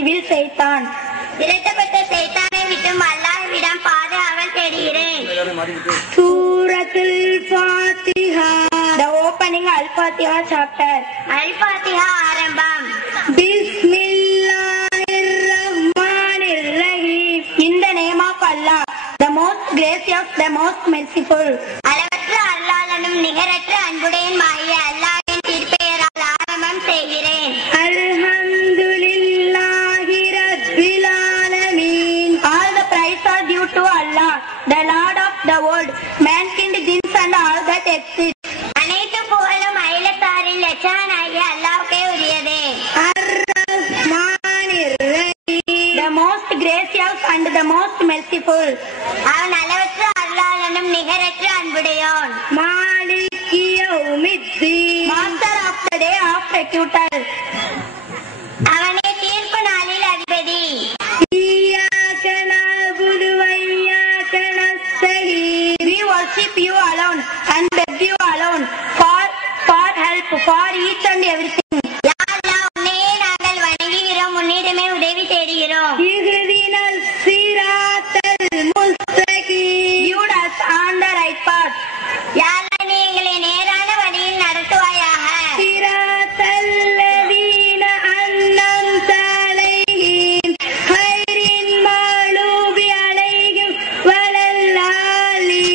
evil Satan. விரட்டப்பட்ட சைத்தானை விட்டும் அல்லாஹ்விடம் பாதுகாவல் தேடுகிறேன். Suratul Fatiha. The opening Al-Fatiha chapter. அல்-ஃபாத்திஹா ஆரம்பம். Bismillahirrahmanirrahim. In the name of Allah, the most gracious, the most merciful. அளவற்ற அல்லாஹ்வும் நிகரற்ற அன்புடையனுமாகிய அல்லாஹ்வின் திருப்பெயரால் ஆரம்பம் செய்கிறேன். Alhamdulillahi Rabbil Alameen. All the praise are due to Allah, the Lord of the world, mankind, jinns and all that exist. அனைத்து புகழும் அயலத்தாரின் லட்சணனாகிய அல்லாஹ்வுக்கே உரியதே. Ar-Rahmanir-Rahim. The most gracious and the most merciful. அவன் அளவற்ற அல்லாஹ்வும் நிகரற்ற அன்புடையோன். Maliki Yawmiddin. Master of the day of requital. அவனே தீர்ப்பு நாளில் அதிபதி. Iyyaka na'budu wa iyyaka nasta'in. We worship you alone and beg you alone for help for each and everything. யா அல்லாஹ், உன்னையே நாங்கள் வணங்குகிறோம், உன்னிடமே உதவி தேடுகிறோம். Ihdinas siratal mustaqim. Guide us on the right path. யா அல்லாஹ், நீ எங்களை நேரான வழியில் நடத்துவாயாக. Siratal ladina an'amta alayhim ghayril maghdubi alayhim waladdallin.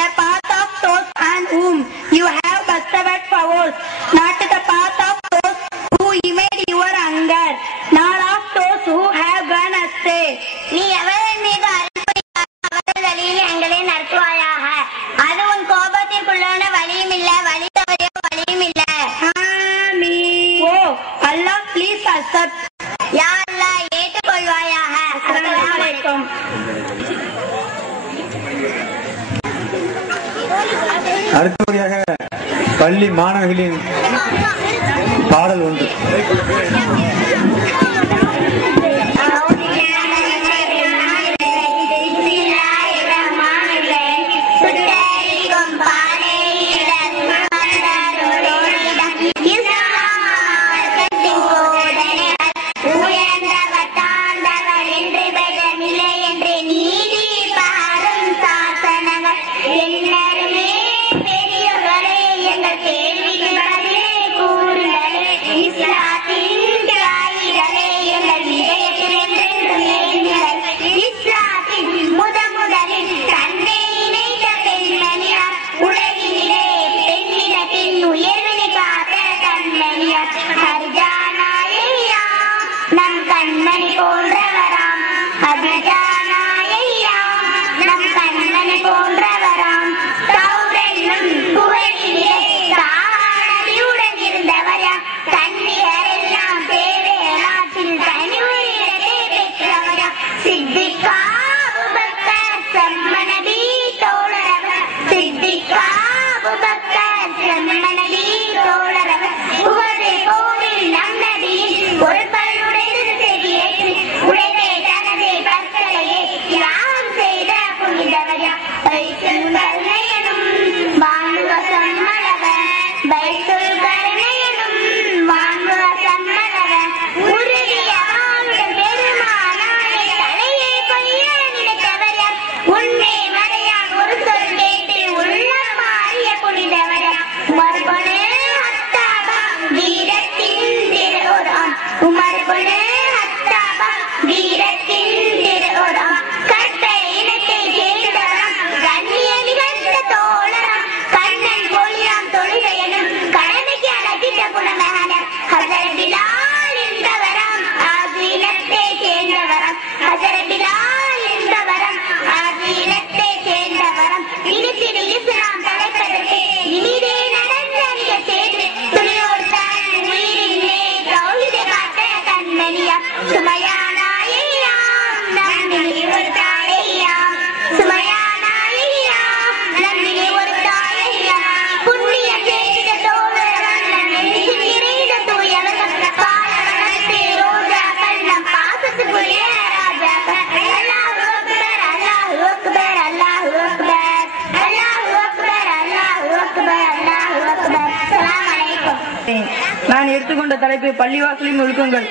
The path of those on whom you have bestowed favors, not the path of those who evade your anger, nor of those who have gone astray. நீ எவரின் மீது அருள் புரிந்தாயோ அவர்கள் வழியில் எங்களை நடத்துவாயாக. அது உன் கோபத்திற்குள்ளான வழியும் இல்ல, வழி தவறிய வழியும் இல்ல. Ameen. Oh Allah, please accept. யா அல்லாஹ், ஏற்றுக்கொள்வாயாக. Assalamu alaikum. அடுத்தபடியாக பள்ளி மாணவர்களின் பாடல் ஒன்று. நான் எடுத்துக்கொண்ட தலைப்பு பள்ளிவாசலின் ஒழுக்கங்கள்.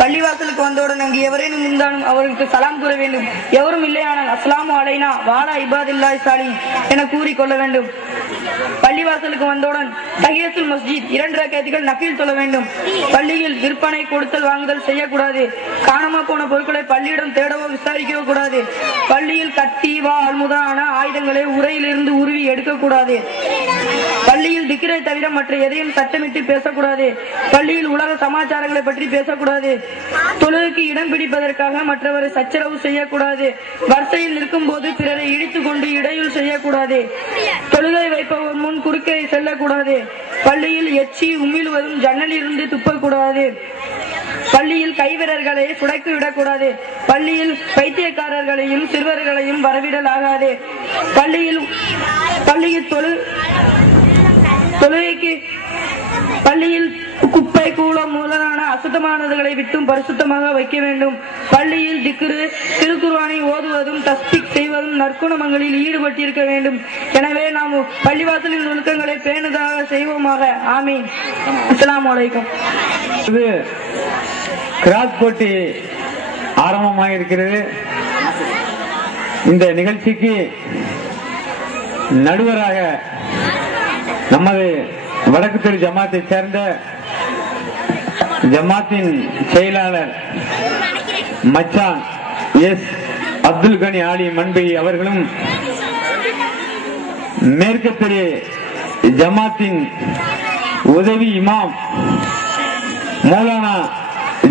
பள்ளிவாசலுக்கு வந்தவுடன் அங்கு எவரேனும் இருந்தாலும் அவர்களுக்கு சலாம் கூற வேண்டும். எவரும் இல்லையானால் அஸ்ஸலாமு அலைனா வாலா இபாதில்லாஹி ஸாலிஹீன் என கூறிக்கொள்ள வேண்டும். பள்ளிவாசலுக்கு வந்தவுடன் தஹியத்துல் மஸ்ஜித் 2 ரக்அத்துகள் நஃபில் தொழ வேண்டும். பள்ளியில் விற்பனை கொடுத்தல் வாங்குதல் செய்யக்கூடாது. காணாம போன பொருட்களை பள்ளியிடம் தேடவோ விசாரிக்கவோ கூடாது. பள்ளியில் கத்தி வாள் முதலான ஆயுதங்களை உரையிலிருந்து உருவி எடுக்கக்கூடாது. பள்ளியில் திக்ரை தவிர மற்ற எதையும் சட்டமிட்டு பேசக்கூடாது. பள்ளியில் உலக சமாச்சாரங்களை பற்றி பேசக்கூடாது. தொழுகைக்கு இடம் பிடிப்பதற்காக மற்றவரை சச்சரவு செய்யக்கூடாது. வரிசையில் நிற்கும் போது பிறரை இடித்துக் கொண்டு இடையூறு செய்யக்கூடாது. தொழுகை வைப்பவர் முன் குறுக்கே செல்லக்கூடாது. பள்ளியில் எச்சி உமிழ்வதும் ஜன்னலில் இருந்து துப்பக்கூடாது. பள்ளியில் கைவிரல்களை சுடைக்கு விடக்கூடாது. பள்ளியில் பைத்தியக்காரர்களையும் சிறுவர்களையும் வரவிடல் ஆகாது. பள்ளியில் குப்பை கூலம் முதலான அசுத்தமானதுகளை விட்டும் பரிசுத்தமாக வைக்க வேண்டும். பள்ளியில் திக்ரு திருக்குர்ஆனை ஓதுவதும் தஸ்பீக் செய்வதும் நற்குணமங்களில் ஈடுபட்டிருக்க வேண்டும். எனவே நாம் பள்ளிவாசலின் நுணுக்கங்களை பேணுதாக செய்வோமாக. ஆமீன். அஸ்ஸலாமு அலைக்கும். கிராஸ் போட்டி ஆரம்பமாக இருக்கிறது. இந்த நிகழ்ச்சிக்கு நடுவராக நமது வடக்கு தெரு ஜமாத்தை சேர்ந்த ஜமாத்தின் செயலாளர் மச்சான் எஸ் அப்துல் கனி ஆலி மன்பை அவர்களும், மேற்கு தெரு ஜமாத்தின் உதவி இமாம் மௌலானா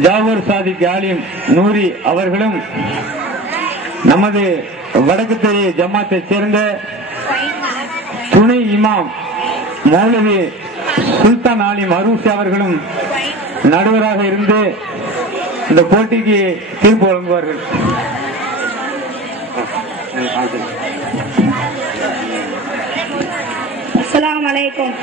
ஜாபர் சாதிக் ஆலிம் நூரி அவர்களும், நமது வடக்கு தெரு ஜமாத்தை சேர்ந்த துணை இமாம் மௌலவி சுல்தான் ஆலிம் அரூசி அவர்களும் நடுவராக இருந்து இந்த போட்டிக்கு தீர்ப்பு வழங்குவார்கள். அஸ்ஸலாமு அலைக்கும்.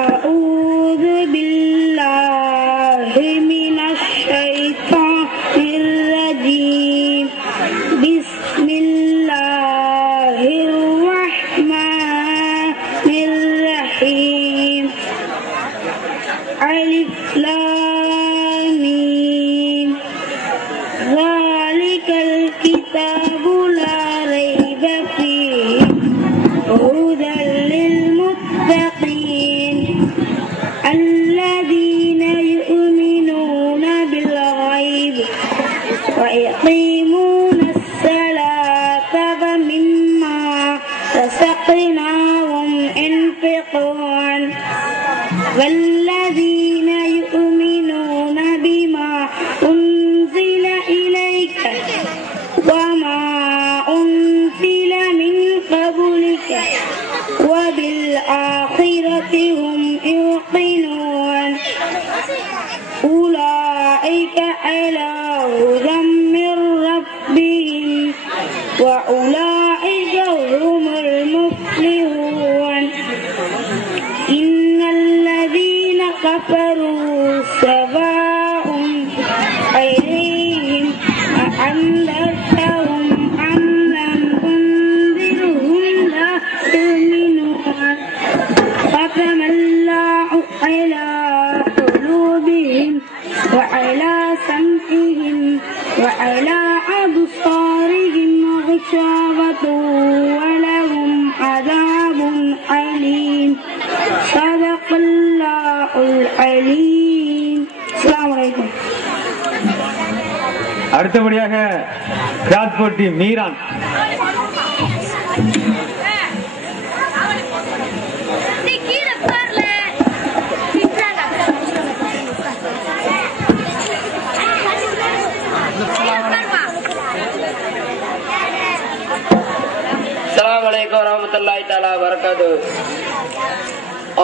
அஊது பில்லாஹி மினஷ் ஷைத்தானிர் ரஜீம். பிஸ்மில்லாஹிர் ரஹ்மானிர் ரஹீம். அலிஃப் லாம் மீம். ذَلِكَல் கிதாபு லா ரைப ஃபீஹி ஹுதல் للمتقين الذين يؤمنون بالغيب ويقيمون الصلاة ومما رزقناهم ينفقون والذين يؤمنون بما أنزل إليك وما أنزل من قبلك وبالآخرة هم يوقنون أولئك على هدى من ربهم وأولئك هم المفلحون. إن الذين كفروا سواء عليهم أأنذرتهم أم لم تنذرهم لا يؤمنون. ختم الله على قلوبهم وعلى سمعهم وعلى أبصارهم غشاوة ولهم عذاب أليم. صدق الله العليم. السلام عليكم. அடுத்தபடியாக கிராஸ் போட்டி Meeran. Assalamualaikum warahmatullahi taala wabarakatuh.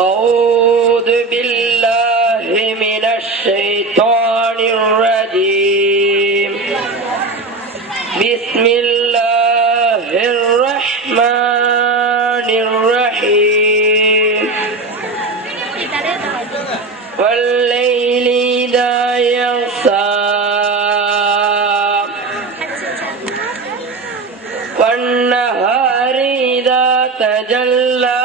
A'udzu billahi minasy syaithanir rajim. Bismillahirrahmanirrahim. Wal laili idza yaghsha wan nahari idza tajalla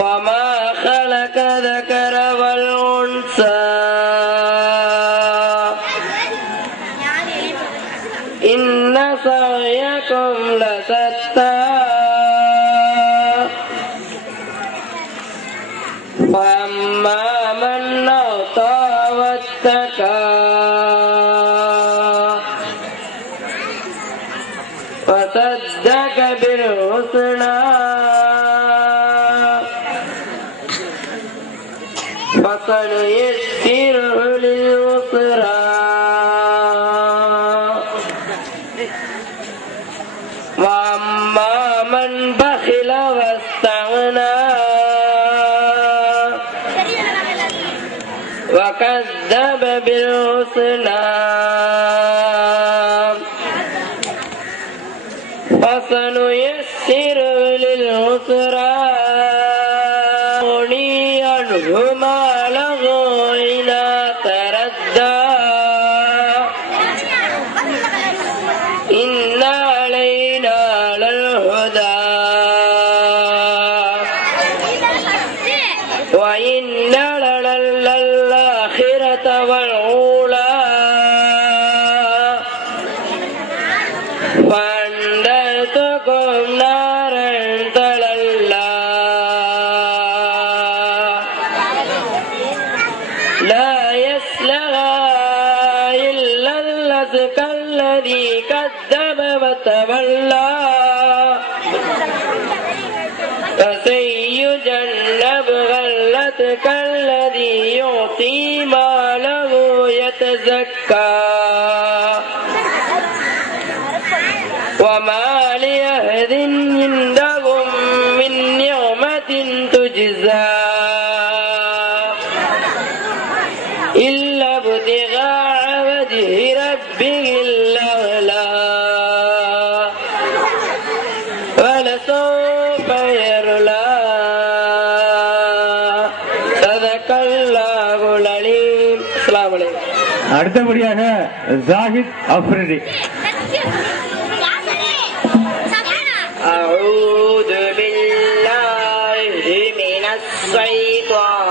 wa ma khalaqa والساق إن سعيكم لشتى فأما من أعطى واتقى وصدق بالحسنى فسنيسره لليسرى وأما من بخل واستغنى وكذب بالحسنى فسنيسره للعسرى أغني عنه ماله إذا تردى إن علينا للهدى وإن لنا للآخرة والأولى فأنذرتكم نارا تلظى لا يصلاها إلا الأشقى الذي كذب وتولى فسيجنبها الأتقى الذي يؤتي ماله يتزكى وما لأحد عندهم من نعمة تجزى إلا ابتغاء وجه ربه الأعلى ولسوف يرضى صدق الله العليم. السلام عليكم. அடுத்தபடியாக ஜாஹித் அஃப்ரிடி. أعوذ بالله من الشيطان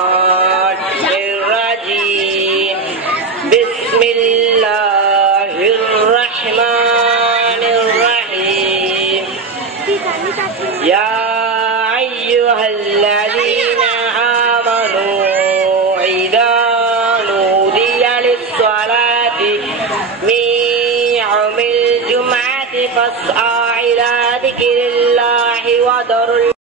الرجيم بسم الله الرحمن الرحيم يا أيها الذين آمنوا إذا نودي للصلاة من يوم الجمعة فاسعوا إلى ذكر الله وذروا